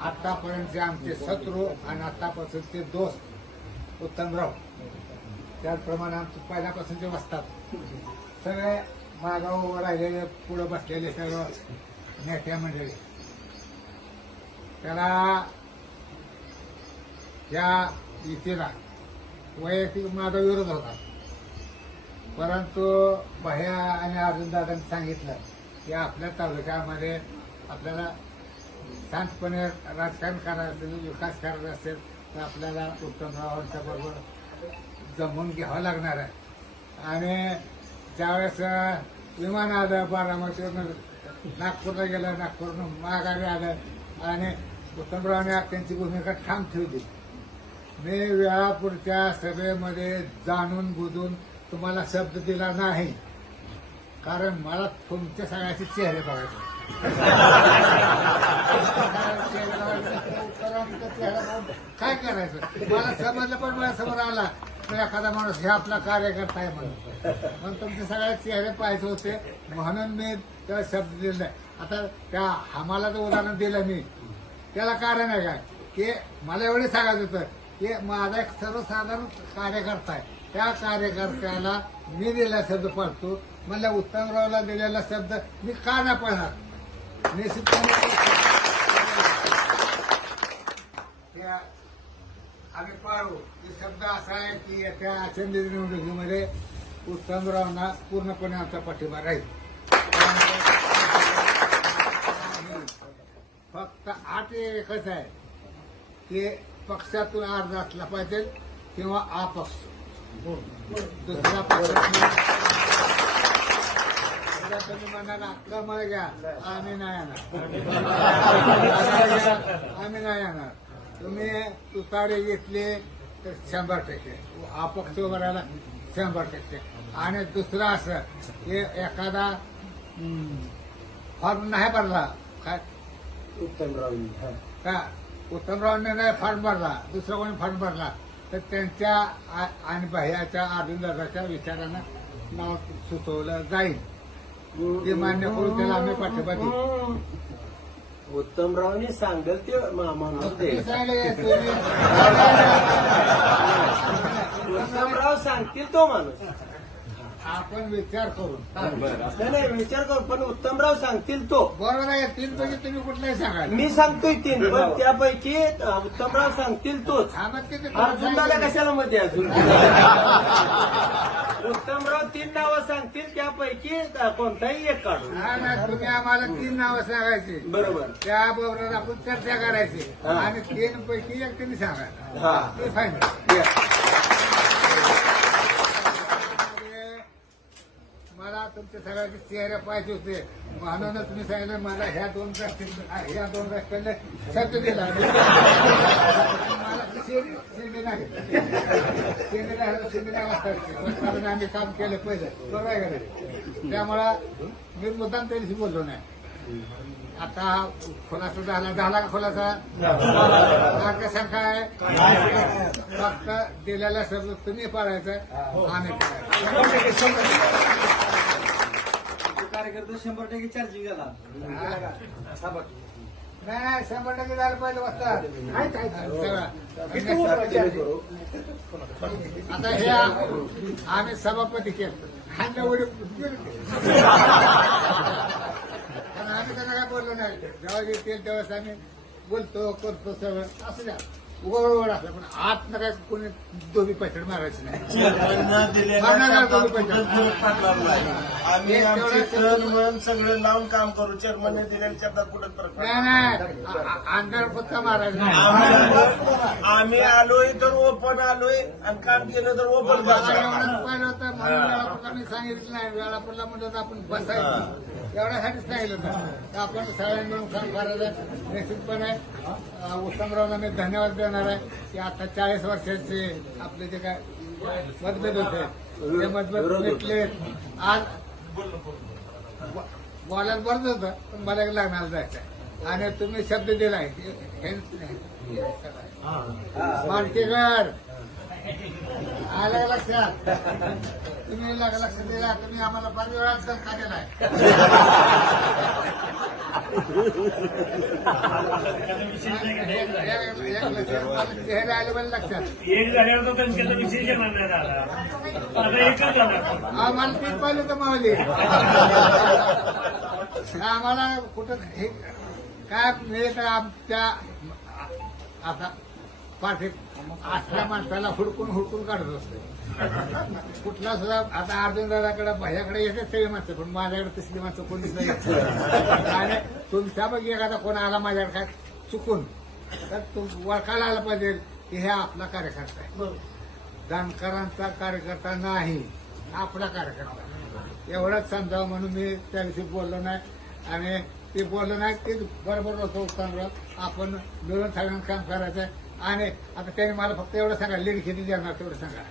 आतापर्यंतचे आमचे शत्रू आणि आतापासूनचे दोस्त उत्तमराव त्याचप्रमाणे आमचे पहिल्यापासूनचे वसतात सगळे मागावर उभं राहिलेले पुढे बसलेले सर्व नेत्या मंडळी. त्याला या युतीला वैयक्तिक माझा विरोध होता. परंतु भया आणि अर्जुनदादांनी सांगितलं की आपल्या तालुक्यामध्ये आपल्याला शांतपणे राजकारण करायचं असेल विकास करायचा असेल तर आपल्याला उत्तमरावांच्या बरोबर जमून घ्यावं लागणार आहे. आणि ज्यावेळेस विमान आलं बारामतीवरून नागपूरला गेलं नागपूरनं माघारी आलं आणि उत्तमरावाने त्यांची भूमिका ठाम ठेवली. मी वेळापूरच्या सभेमध्ये जाणून बुजून तुम्हाला शब्द दिला नाही. कारण मला तुमच्या सगळ्याचे चेहरे बघायचे काय करायचं मला समजलं पण मला समोर आला तर एखादा माणूस हे आपला कार्यकर्ता आहे म्हणून. मग तुमचे सगळ्या चेहरे पाहायचे होते. म्हणून मी त्याला शब्द दिला आता त्या हमाला तर उदाहरण दिलं मी. त्याला कारण आहे काय? की मला एवढे सांगायचं होतं की माझा एक सर्वसाधारण कार्यकर्ता आहे. त्या कार्यकर्त्याला मी दिलेला शब्द पाळतो. मला उत्तमरावला दिलेला शब्द मी का नाही पळणार? निश्चितपणे आम्ही पाळू. हे शब्द असा आहे की त्या असेंब्ली निवडणुकीमध्ये उत्तमरावांना पूर्णपणे आमचा पाठिंबा राहील. फक्त आठ एकच आहे की पक्षातून अर्ज असला पाहिजे किंवा अपक्ष. दुसरा पक्ष तुम्ही म्हणाला कमळ घ्या. आम्ही नाही येणार. आम्ही नाही येणार. तुम्ही तुतारी घेतली तर शंभर टक्के. अपक्ष उभं राहिला शंभर टक्के. आणि दुसरं असं की एखादा फॉर्म नाही भरला. काय? का? उत्तमरावने नाही फंड भरला. दुसरा कोणी फंड भरला? तर त्यांच्या आणि भैयाच्या अर्जुनदादाच्या विचारानं नाव सुचवलं जाईल. ते मान्य करून त्याला आम्ही पाठिंबा देऊ. उत्तमरावने सांगेल ते मा- माणूस दे तुम्ही सांगितलं की तुम्ही- उत्तमराव सांगतील तो माणूस. आपण विचार करून. नाही नाही विचार कर पण उत्तमराव सांगतील तो. बरोबर आहे तीन पैकी तुम्ही कुठलाही सांगाल मी सांगतोय तीन पण त्यापैकी उत्तमराव सांगतील तोच. हा मग ते- ते अर्जुन दादा कशाला मध्ये अजून? तीन नावं सांगतील त्यापैकी कोणताही एक हा ना तुम्ही आम्हाला तीन नावं सांगायची. बरोबर. त्याबरोबर आपण चर्चा करायची. आणि तीन पैकी एक तुम्ही सांगा. हा. ते फायनल तुमच्या सगळ्यांचे चेहरे पाहिजे होते. म्हणूनच तुम्ही सांगितलं मला ह्या दोन ह्या दोन रस्त्याला शब्द दिला. मला आम्ही काम केलं पहिलं. बरोबर आहे का नाही? त्यामुळं मी मुद्दाम तरी बोललो नाही. आता हा खुलासा झाला. झाला का खुलासा? काय शंका आहे. फक्त दिलेला शब्द तुम्ही पाळायचं आम्ही पाळायचं कार्यकर्ता शंभर टक्के चार्जिंग झाला नाही नाही शंभर टक्के झालं पाहिजे वाजता आता हे आम्ही सभापती केलं. पण आम्ही त्यांना काय बोललो नाही. जेव्हा येतील तेव्हाच आम्ही बोलतो करतो सगळं. असं द्या उघड असलं पण आत न काय कोणी दोन्ही पैसे मारायचे नाही. आम्ही आमचे सण मन सगळं लावून काम करू. चेअरमनने दिलेल्या शब्दात कुठं फरक नाही नाही. आ- आ- अंधार फक्त मारायचं नाही. आम्ही आलोय तर ओपन आलोय. आणि काम केलं तर ओपन एवढंच पाहिलं होतं म्हणून वेळापूरला सांगितलं नाही. वेळापूरला म्हणलं तर आपण बसायचं. एवढ्यासाठी सांगितलं तर आपण सगळ्यांनी मिळून काम करायचं निश्चितपणे उत्तमरावला मी धन्यवाद देणार आहे की आता चाळीस वर्षाचे आपले जे काय मतभेद होते ते मतभेद मिटले आज बोलायला बरंच होतं पण मला लग्नाला जायचं आणि तुम्ही शब्द दिलाय. मानकेकर! आलं लक्षात. तुम्ही लग- लक्ष दिला तुम्ही आम्हाला बऱ्याच वेळा चेहरे आले पण लक्षात एक झाल्यावर विशेष आता एकच आम्हाला तीच पाहिलं तर मावली आम्हाला कुठं हे काय मी तर आमच्या आता पाठीत असल्या माणसाला हुडकून हुडकून काढत असतो कुठला सुद्धा आता अर्जुन दादाकडे भैयाकडे येते सगळी माणसं पण माझ्याकडे तसली माणसं कोणीच नाही. आणि तुमच्या पैकी एखादा कोण आला माझ्याकडे काय चुकून तर तुम ओळखायला आलं पाहिजे की हे आपला कार्यकर्ता आहे. जाणकारांचा कार्यकर्ता नाही आपला कार्यकर्ता एवढंच समजावं म्हणून मी त्या दिवशी बोललो नाही. आणि ते बोललो नाही ते बरोबर होतं उत्तमराव आपण मिळून सगळ्यांना काम करायचं आहे आणि आता त्याने मला फक्त एवढं सांगा लीड किती देणार तेवढं सांगा.